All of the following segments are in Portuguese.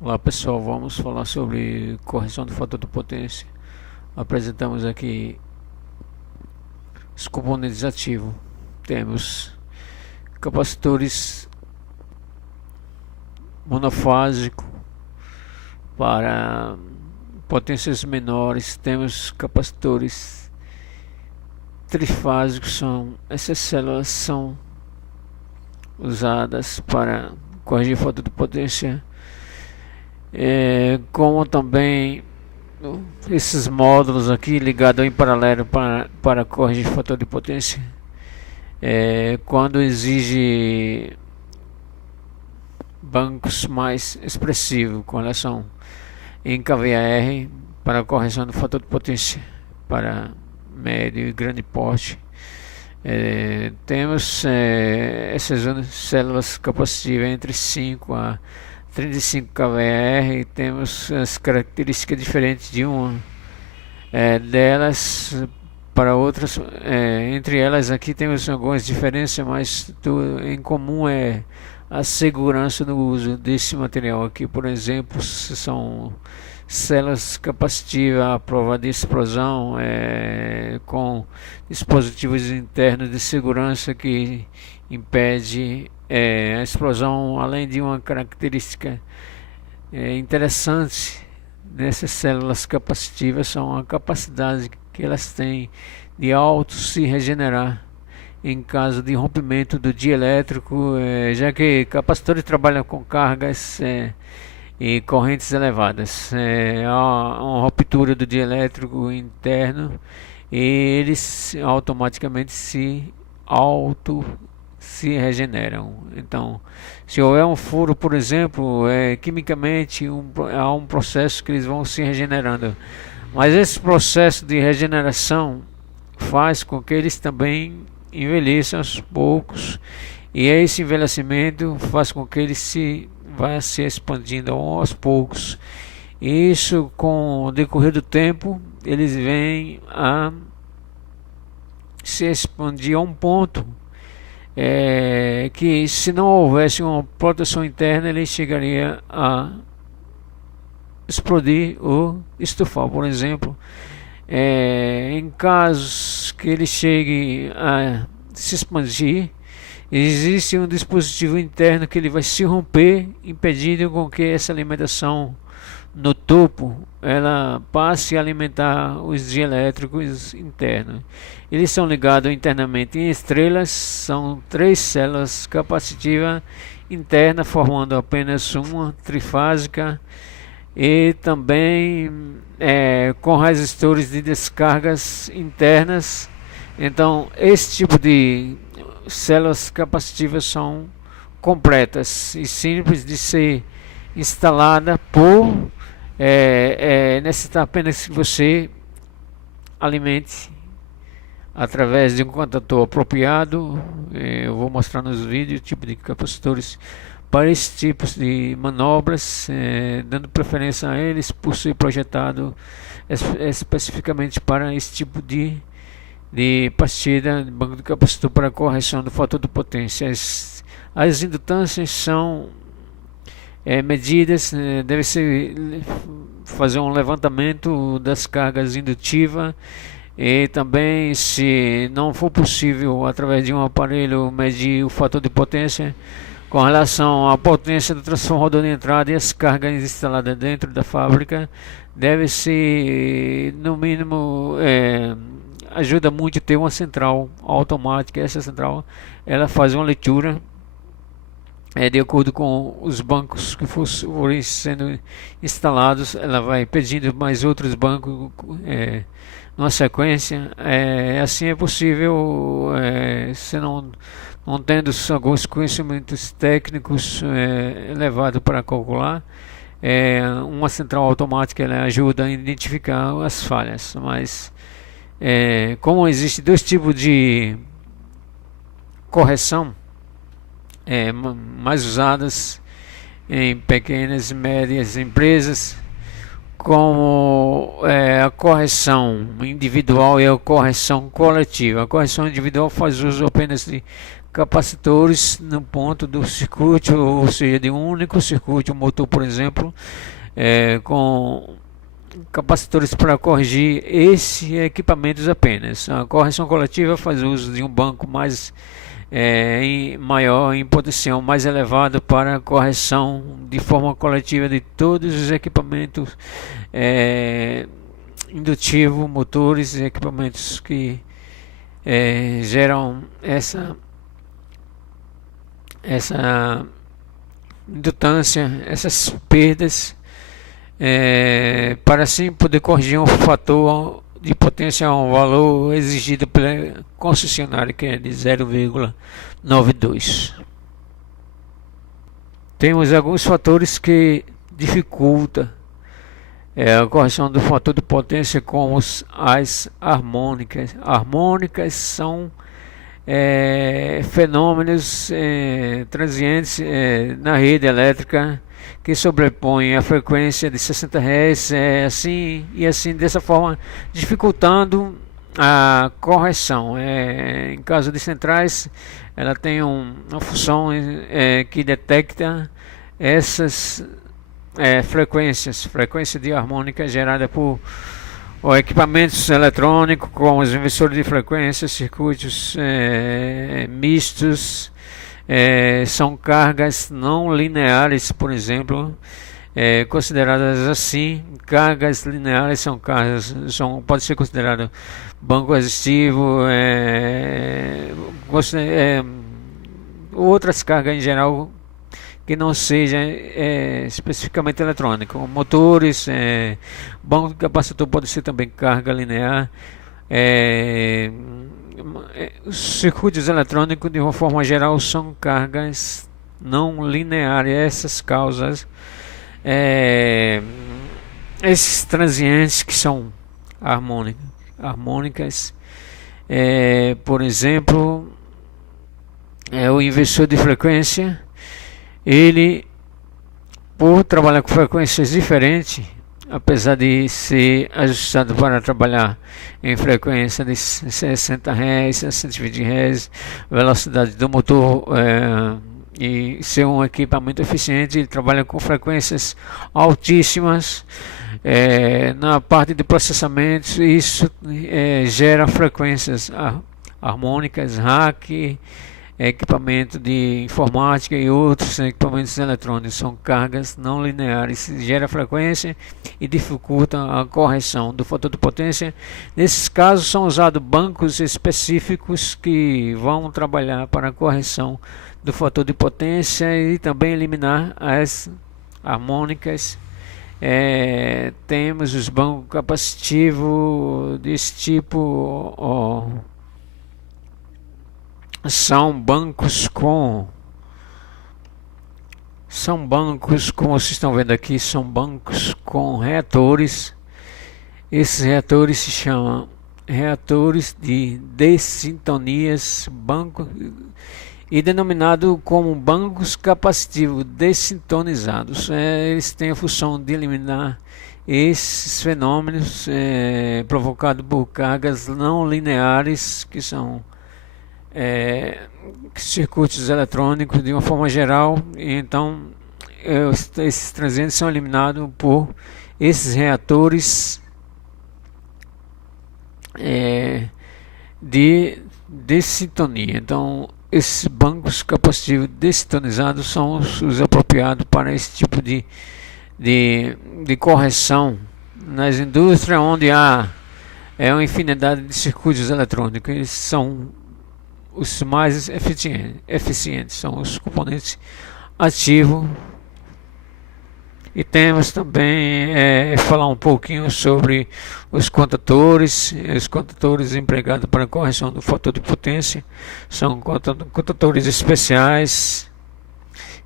Olá pessoal, vamos falar sobre correção do fator de potência. Apresentamos aqui os componentes ativos. Temos capacitores monofásicos para potências menores. Temos capacitores trifásicos, essas células são usadas para corrigir fator de potência, como também esses módulos aqui ligados em paralelo para corrigir fator de potência, quando exige bancos mais expressivos com relação em kVAR para correção do fator de potência para médio e grande porte. Temos essas células capacitivas entre 5 a 35 kVAR e temos as características diferentes de uma delas para outras. Entre elas aqui temos algumas diferenças, mas em comum é a segurança no uso desse material aqui. Por exemplo, são células capacitivas à prova de explosão, com dispositivos internos de segurança que impede a explosão, além de uma característica interessante nessas células capacitivas, são a capacidade que elas têm de auto se regenerar em caso de rompimento do dielétrico, já que capacitores trabalham com cargas e correntes elevadas. Há uma ruptura do dielétrico interno e eles automaticamente se regeneram. Então, se houver um furo, por exemplo, quimicamente há um processo que eles vão se regenerando. Mas esse processo de regeneração faz com que eles também envelheçam aos poucos, e esse envelhecimento faz com que eles vá se expandindo aos poucos. E isso, com o decorrer do tempo, eles vêm a se expandir a um ponto que, se não houvesse uma proteção interna, ele chegaria a explodir ou estufar. Por exemplo, em casos que ele chegue a se expandir, existe um dispositivo interno que ele vai se romper, impedindo com que essa alimentação no topo ela passe a alimentar os dielétricos internos. Eles são ligados internamente em estrelas, são 3 células capacitivas internas formando apenas uma trifásica, e também com resistores de descargas internas. Então esse tipo de células capacitivas são completas e simples de ser instalada por necessitar apenas que você alimente através de um contator apropriado. Eu vou mostrar nos vídeos o tipo de capacitores para esses tipos de manobras, dando preferência a eles por ser projetado especificamente para esse tipo de partida de banco de capacitor para correção do fator de potência. As indutâncias são medidas, deve ser fazer um levantamento das cargas indutivas, e também, se não for possível através de um aparelho, medir o fator de potência com relação à potência do transformador de entrada e as cargas instaladas dentro da fábrica. Deve ser, no mínimo, ajuda muito ter uma central automática. Essa central ela faz uma leitura de acordo com os bancos que forem sendo instalados. Ela vai pedindo mais outros bancos numa sequência. Assim é possível, se não tendo alguns conhecimentos técnicos elevados para calcular, uma central automática ela ajuda a identificar as falhas. Mas como existem 2 tipos de correção mais usadas em pequenas e médias empresas, como a correção individual e a correção coletiva. A correção individual faz uso apenas de capacitores no ponto do circuito, ou seja, de um único circuito, um motor, por exemplo, com capacitores para corrigir esses equipamentos apenas. A correção coletiva faz uso de um banco maior, em potencial mais elevado, para a correção de forma coletiva de todos os equipamentos indutivos, motores e equipamentos que geram essa indutância, essas perdas, para assim poder corrigir um fator de potência a um valor exigido pela concessionária, que é de 0,92. Temos alguns fatores que dificultam a correção do fator de potência, como as harmônicas. Harmônicas são fenômenos transientes na rede elétrica que sobrepõem a frequência de 60 Hz, assim dessa forma, dificultando a correção. Em caso de centrais, ela tem uma função que detecta essas frequência de harmônica gerada por equipamentos eletrônicos, como os inversores de frequência, circuitos mistos. São cargas não lineares, por exemplo, consideradas assim. Cargas lineares são cargas, pode ser considerado banco resistivo, outras cargas em geral que não seja especificamente eletrônico. Motores, banco de capacitor pode ser também carga linear. Os circuitos eletrônicos, de uma forma geral, são cargas não lineares. Essas causas esses transientes que são harmônicas, por exemplo, o inversor de frequência. Ele, por trabalhar com frequências diferentes, apesar de ser ajustado para trabalhar em frequência de 60 Hz, 120 Hz, velocidade do motor, e ser um equipamento eficiente, ele trabalha com frequências altíssimas. Na parte de processamento, isso gera frequências harmônicas, rack, equipamento de informática e outros equipamentos eletrônicos. São cargas não lineares, gera frequência e dificulta a correção do fator de potência. Nesses casos são usados bancos específicos que vão trabalhar para a correção do fator de potência e também eliminar as harmônicas. Temos os bancos capacitivos desse tipo. São bancos, como vocês estão vendo aqui, são bancos com reatores. Esses reatores se chamam reatores de dessintonias, e denominado como bancos capacitivos dessintonizados. Eles têm a função de eliminar esses fenômenos provocados por cargas não lineares, que são circuitos eletrônicos de uma forma geral. Então esses transientes são eliminados por esses reatores de dessintonia. Então esses bancos capacitivos dessintonizados são os apropriados para esse tipo de correção nas indústrias onde há uma infinidade de circuitos eletrônicos. Eles são os mais eficientes, são os componentes ativos. E temos também falar um pouquinho sobre os contadores. Os contadores empregados para a correção do fator de potência são contadores especiais.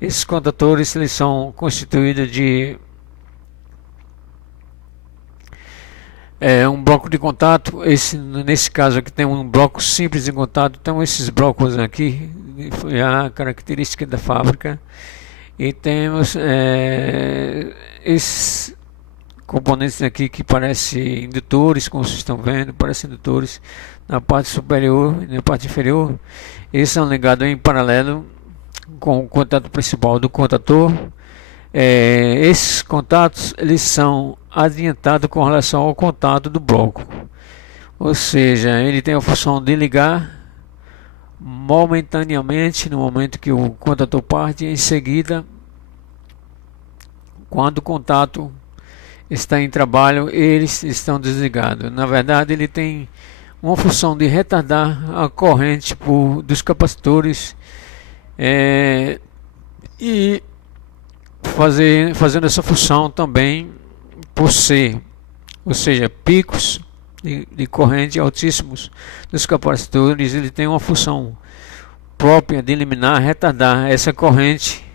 Esses contadores, eles são constituídos de um bloco de contato. Nesse caso aqui tem um bloco simples de contato. Então esses blocos aqui foi a característica da fábrica. E temos esses componentes aqui que parecem indutores, como vocês estão vendo, parecem indutores na parte superior e na parte inferior. Eles são ligados em paralelo com o contato principal do contator. Esses contatos eles são adiantados com relação ao contato do bloco, ou seja, ele tem a função de ligar momentaneamente no momento que o contator parte, e em seguida, quando o contato está em trabalho, eles estão desligados. Na verdade, ele tem uma função de retardar a corrente dos capacitores e fazendo essa função também por C, ou seja, picos de corrente altíssimos dos capacitores. Ele tem uma função própria de eliminar, retardar essa corrente.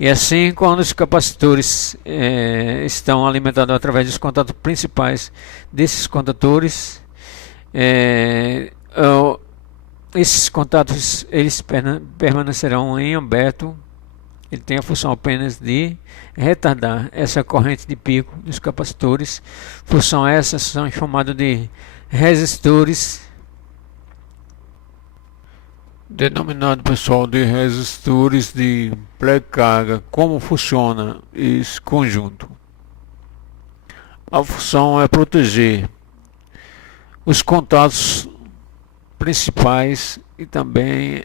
E assim, quando os capacitores estão alimentados através dos contatos principais desses contatores, esses contatos eles permanecerão em aberto. Ele tem a função apenas de retardar essa corrente de pico dos capacitores. Função essas são chamadas de resistores, denominado, pessoal, de resistores de pré-carga. Como funciona esse conjunto? A função é proteger os contatos principais e também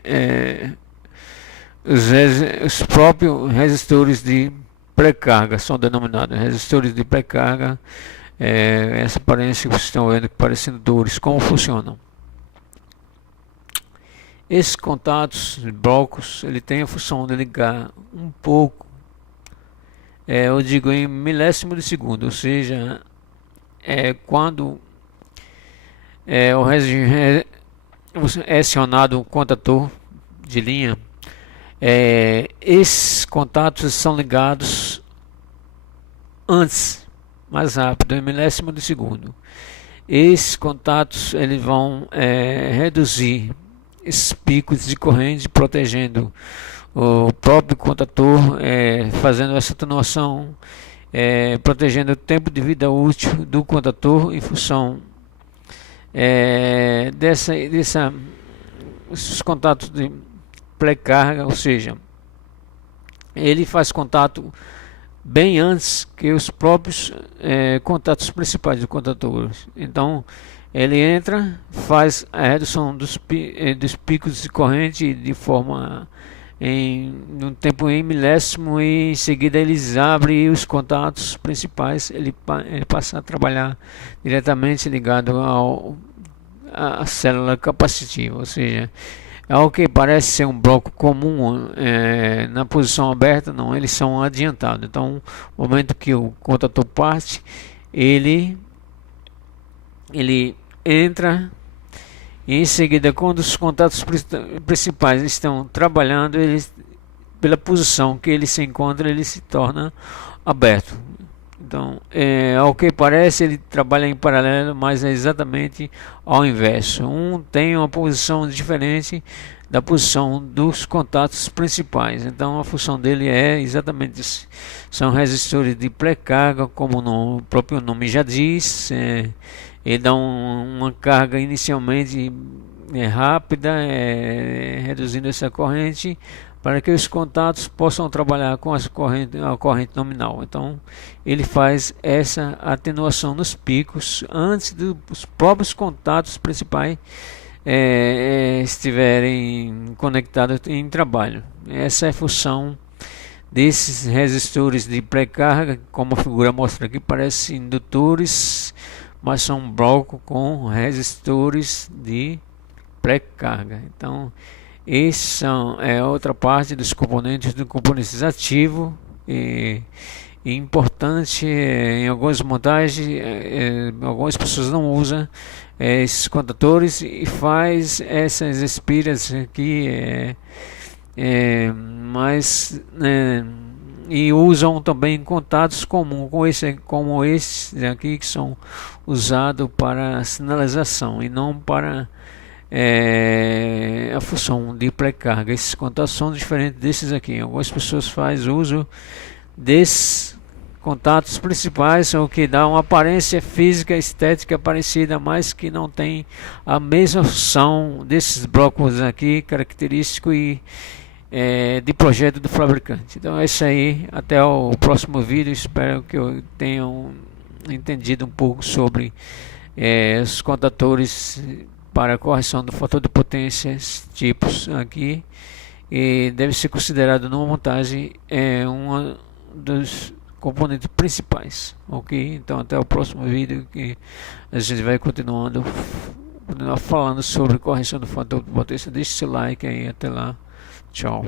os próprios resistores de pré-carga. São denominados resistores de pré-carga. Essa aparência que vocês estão vendo, que parecem indutores. Como funcionam? Esses contatos blocos, ele tem a função de ligar um pouco, eu digo em milésimo de segundo, ou seja, quando é acionado o contator de linha, esses contatos são ligados antes, mais rápido, em milésimo de segundo. Esses contatos eles vão reduzir esses picos de corrente, protegendo o próprio contator, fazendo essa atenuação, protegendo o tempo de vida útil do contator em função esses contatos de pré-carga, ou seja, ele faz contato bem antes que os próprios contatos principais do contator. Então ele entra, faz a redução dos picos de corrente de forma em um tempo em milésimo, e em seguida eles abrem os contatos principais. Ele passa a trabalhar diretamente ligado à célula capacitiva, ou seja, ao que parece ser um bloco comum na posição aberta, não, eles são adiantados. Então, no momento que o contator parte, ele entra, e em seguida, quando os contatos principais estão trabalhando, pela posição que ele se encontra, ele se torna aberto. Então, ao que parece, ele trabalha em paralelo, mas é exatamente ao inverso. Um tem uma posição diferente da posição dos contatos principais. Então, a função dele é exatamente isso. São resistores de pré-carga, como o próprio nome já diz. Ele dá uma carga inicialmente rápida, reduzindo essa corrente, para que os contatos possam trabalhar com a corrente nominal. Então, ele faz essa atenuação nos picos antes dos próprios contatos principais estiverem conectados em trabalho. Essa é a função desses resistores de pré-carga. Como a figura mostra aqui, parecem indutores, mas são um bloco com resistores de pré-carga. Então, esse é outra parte dos componentes do componente ativo, e importante em algumas montagens. Algumas pessoas não usam esses contatores e faz essas espiras aqui, e usam também contatos comuns como esses aqui, que são usados para sinalização e não para a função de pré-carga. Esses contatos são diferentes desses aqui. Algumas pessoas fazem uso desses contatos principais são o que dá uma aparência física estética parecida, mas que não tem a mesma função desses blocos aqui, característico e de projeto do fabricante. Então é isso aí, até o próximo vídeo. Espero que eu tenham entendido um pouco sobre os contatores para correção do fator de potência tipos aqui, e deve ser considerado numa montagem um dos componentes principais. Ok, então até o próximo vídeo, que a gente vai continuar falando sobre correção do fator de potência. Deixe seu like aí, até lá, tchau.